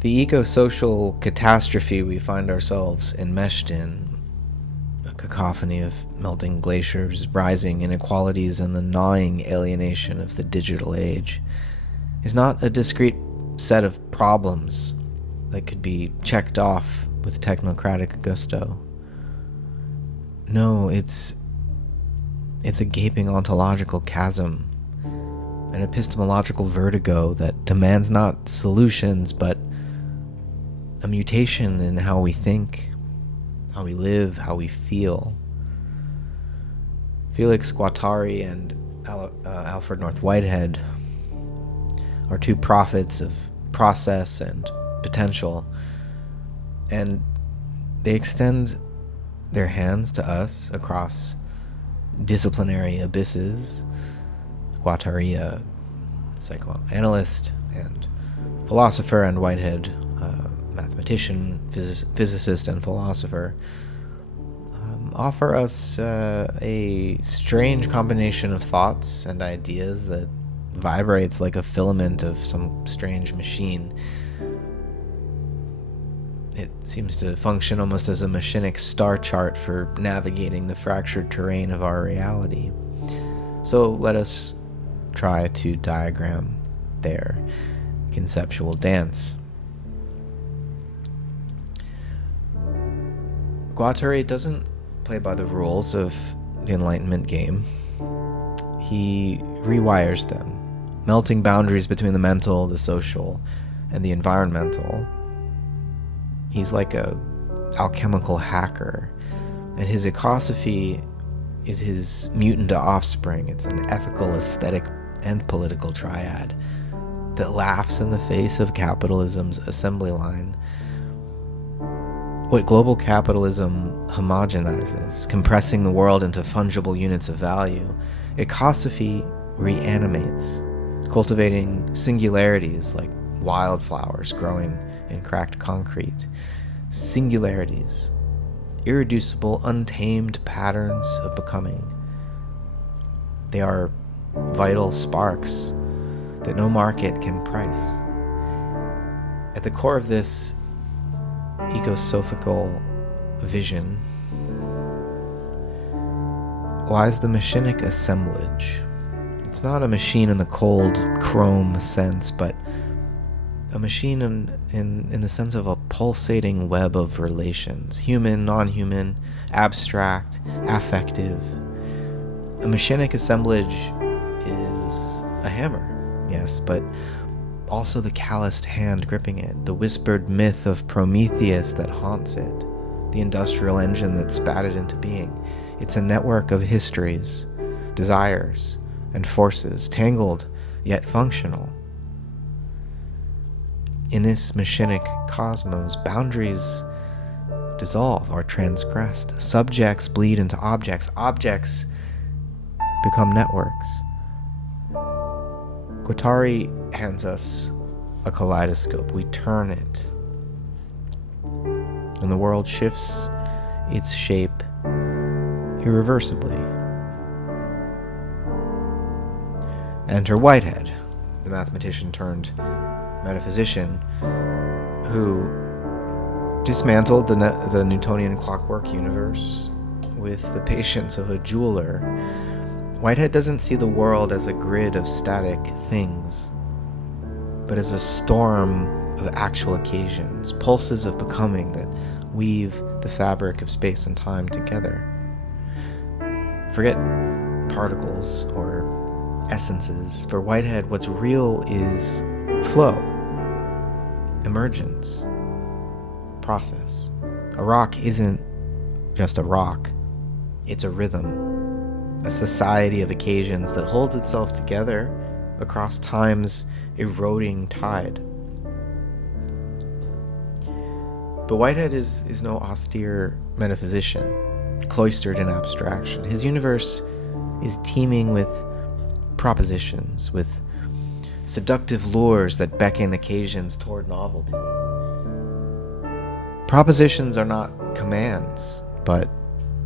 The eco-social catastrophe we find ourselves enmeshed in, a cacophony of melting glaciers, rising inequalities, and the gnawing alienation of the digital age, is not a discrete set of problems that could be checked off with technocratic gusto. No, it's a gaping ontological chasm, an epistemological vertigo that demands not solutions, but a mutation in how we think, how we live, how we feel. Felix Guattari and Alfred Whitehead are two prophets of process and potential, and they extend their hands to us across disciplinary abysses. Guattari, a psychoanalyst and philosopher, and Whitehead, mathematician, physicist, and philosopher, offer us a strange combination of thoughts and ideas that vibrates like a filament of some strange machine. It seems to function almost as a machinic star chart for navigating the fractured terrain of our reality. So let us try to diagram their conceptual dance. Guattari doesn't play by the rules of the Enlightenment game. He rewires them, melting boundaries between the mental, the social, and the environmental. He's like a alchemical hacker, and his ecosophy is his mutant offspring. It's an ethical, aesthetic, and political triad that laughs in the face of capitalism's assembly line. What global capitalism homogenizes, compressing the world into fungible units of value, ecosophy reanimates, cultivating singularities like wildflowers growing in cracked concrete. Singularities, irreducible, untamed patterns of becoming. They are vital sparks that no market can price. At the core of this ecosophical vision lies the machinic assemblage. It's not a machine in the cold chrome sense, but a machine in the sense of a pulsating web of relations, human, non-human, abstract, affective. A machinic assemblage is a hammer, yes, but also the calloused hand gripping it, the whispered myth of Prometheus that haunts it, the industrial engine that spat it into being. It's a network of histories, desires, and forces, tangled yet functional. In this machinic cosmos, boundaries dissolve or transgressed. Subjects bleed into objects. Objects become networks. Guattari hands us a kaleidoscope. We turn it, and the world shifts its shape irreversibly. Enter Whitehead, the mathematician turned metaphysician, who dismantled the Newtonian clockwork universe with the patience of a jeweler. Whitehead doesn't see the world as a grid of static things, but as a storm of actual occasions, pulses of becoming that weave the fabric of space and time together. Forget particles or essences. For Whitehead, what's real is flow, emergence, process. A rock isn't just a rock, it's a rhythm, a society of occasions that holds itself together across time's eroding tide. But Whitehead is no austere metaphysician, cloistered in abstraction. His universe is teeming with propositions, with seductive lures that beckon occasions toward novelty. Propositions are not commands, but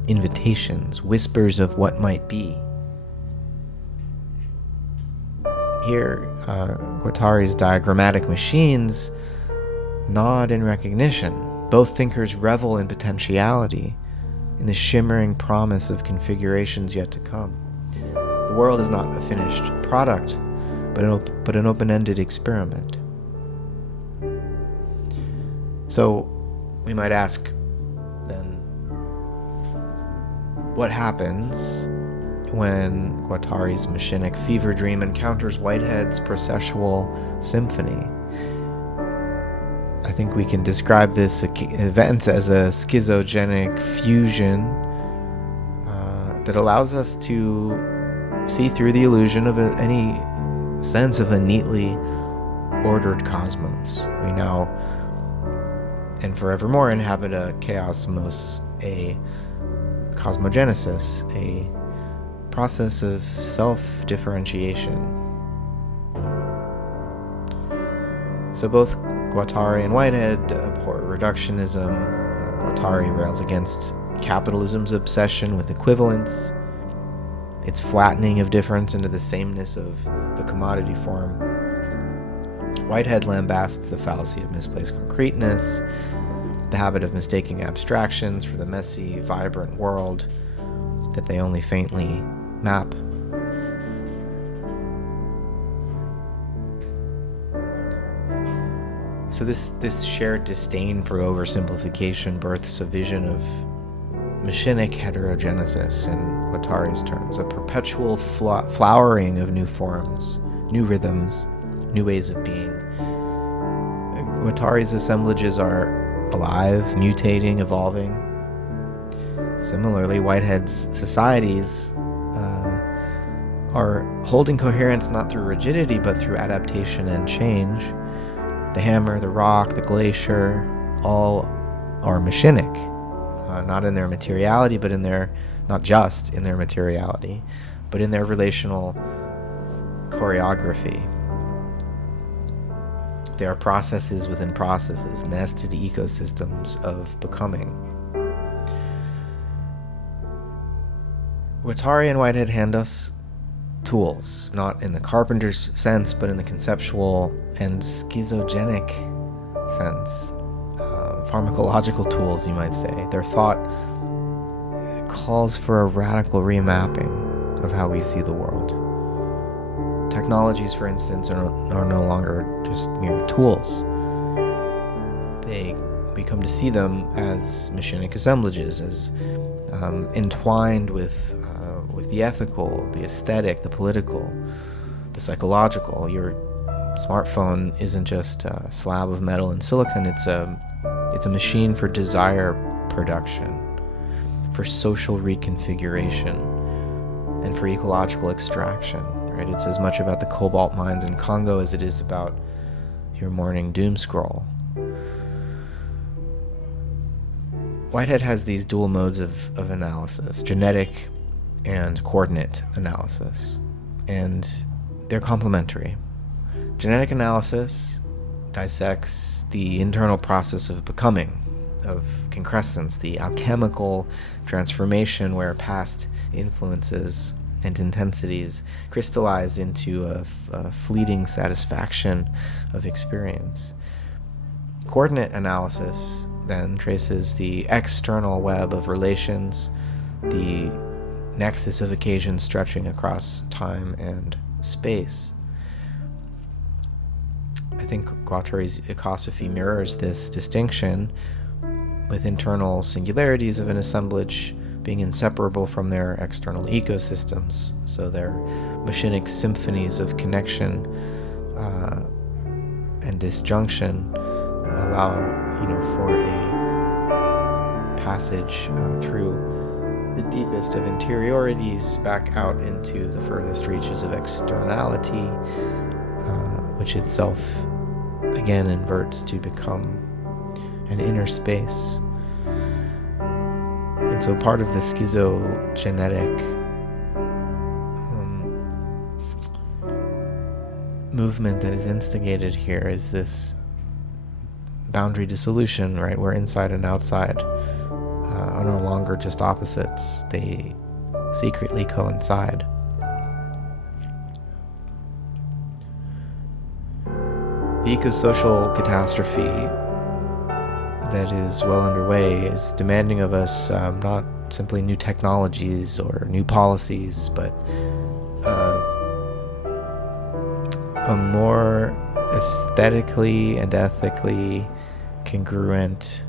invitations, whispers of what might be. Here, Guattari's diagrammatic machines nod in recognition. Both thinkers revel in potentiality, in the shimmering promise of configurations yet to come. The world is not a finished product, but an open-ended experiment. So, we might ask, then, what happens when Guattari's Machinic fever dream encounters Whitehead's processual symphony? I think we can describe this event as a schizogenic fusion that allows us to see through the illusion of any sense of a neatly ordered cosmos. We now and forevermore inhabit a chaosmos, a cosmogenesis, a process of self-differentiation. So both Guattari and Whitehead abhor reductionism. Guattari rails against capitalism's obsession with equivalence, its flattening of difference into the sameness of the commodity form. Whitehead lambasts the fallacy of misplaced concreteness, the habit of mistaking abstractions for the messy, vibrant world that they only faintly map. So this shared disdain for oversimplification births a vision of machinic heterogenesis in Guattari's terms, a perpetual flowering of new forms, new rhythms, new ways of being. Guattari's assemblages are alive, mutating, evolving. Similarly, Whitehead's societies are holding coherence not through rigidity, but through adaptation and change. The hammer, the rock, the glacier, all are machinic, not in their materiality, but in their, not just in their materiality, but in their relational choreography. They are processes within processes, nested ecosystems of becoming. Guattari and Whitehead hand us tools, not in the carpenter's sense, but in the conceptual and schizogenic sense. Pharmacological tools, you might say. Their thought calls for a radical remapping of how we see the world. Technologies, for instance, are no longer just mere tools. We come to see them as machinic assemblages, as entwined with the ethical, the aesthetic, the political, the psychological. Your smartphone isn't just a slab of metal and silicon, it's a machine for desire production, for social reconfiguration, and for ecological extraction, right? It's as much about the cobalt mines in Congo as it is about your morning doom scroll. Whitehead has these dual modes of analysis, genetic and coordinate analysis, and they're complementary. Genetic analysis dissects the internal process of becoming, of concrescence, the alchemical transformation where past influences and intensities crystallize into a fleeting satisfaction of experience. Coordinate analysis then traces the external web of relations, the nexus of occasions stretching across time and space. I think Guattari's Ecosophy mirrors this distinction, with internal singularities of an assemblage being inseparable from their external ecosystems. So their machinic symphonies of connection and disjunction allow, for a passage through the deepest of interiorities back out into the furthest reaches of externality, which itself again inverts to become an inner space. And so part of the schizogenetic movement that is instigated here is this boundary dissolution, right, where inside and outside are no longer just opposites, they secretly coincide. The ecosocial catastrophe that is well underway is demanding of us not simply new technologies or new policies, but a more aesthetically and ethically congruent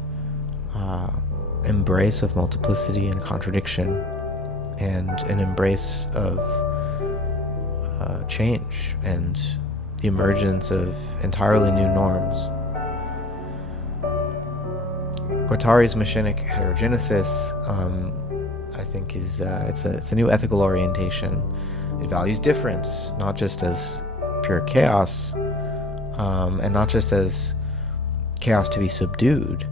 embrace of multiplicity and contradiction, and an embrace of change and the emergence of entirely new norms. Guattari's Machinic Heterogenesis, I think, is it's a new ethical orientation. It values difference, not just as pure chaos, and not just as chaos to be subdued,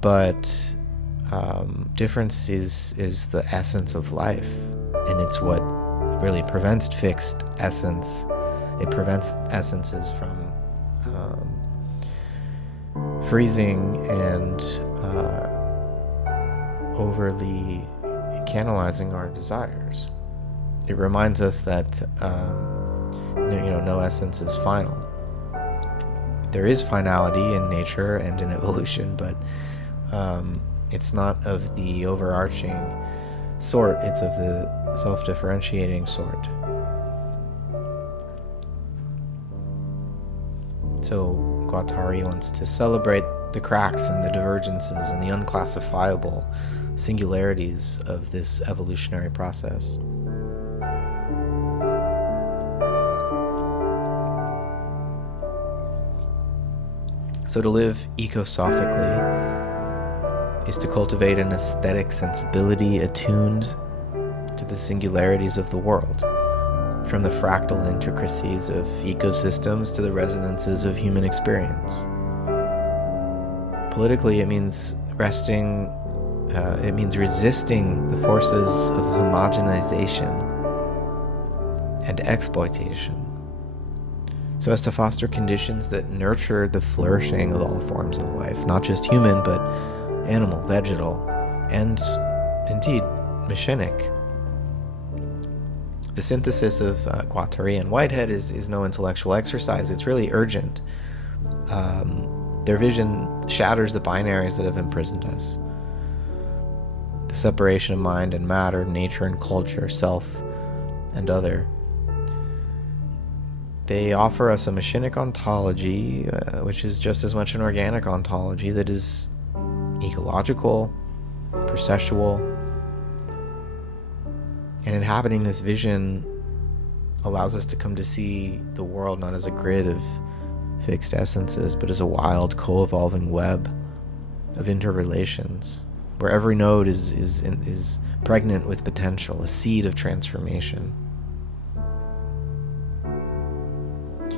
but difference is the essence of life, and it's what really prevents fixed essence. It prevents essences from freezing and overly canalizing our desires. It reminds us that no essence is final. There is finality in nature and in evolution, but it's not of the overarching sort, it's of the self-differentiating sort. So Guattari wants to celebrate the cracks and the divergences and the unclassifiable singularities of this evolutionary process. So to live ecosophically is to cultivate an aesthetic sensibility attuned to the singularities of the world, from the fractal intricacies of ecosystems to the resonances of human experience. Politically, it means resisting the forces of homogenization and exploitation, so as to foster conditions that nurture the flourishing of all forms of life, not just human, but animal, vegetal, and indeed machinic. The synthesis of Guattari and Whitehead is no intellectual exercise. It's really urgent. Their vision shatters the binaries that have imprisoned us. The separation of mind and matter, nature and culture, self and other. They offer us a machinic ontology, which is just as much an organic ontology that is ecological, processual. And inhabiting this vision allows us to come to see the world not as a grid of fixed essences, but as a wild, co-evolving web of interrelations, where every node is pregnant with potential, a seed of transformation.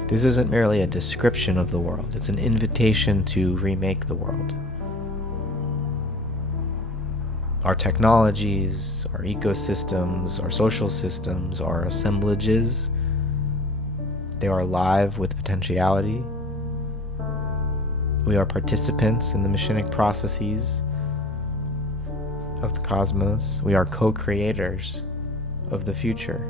This isn't merely a description of the world, it's an invitation to remake the world. Our technologies, our ecosystems, our social systems, our assemblages, they are alive with potentiality. We are participants in the machinic processes of the cosmos. We are co-creators of the future.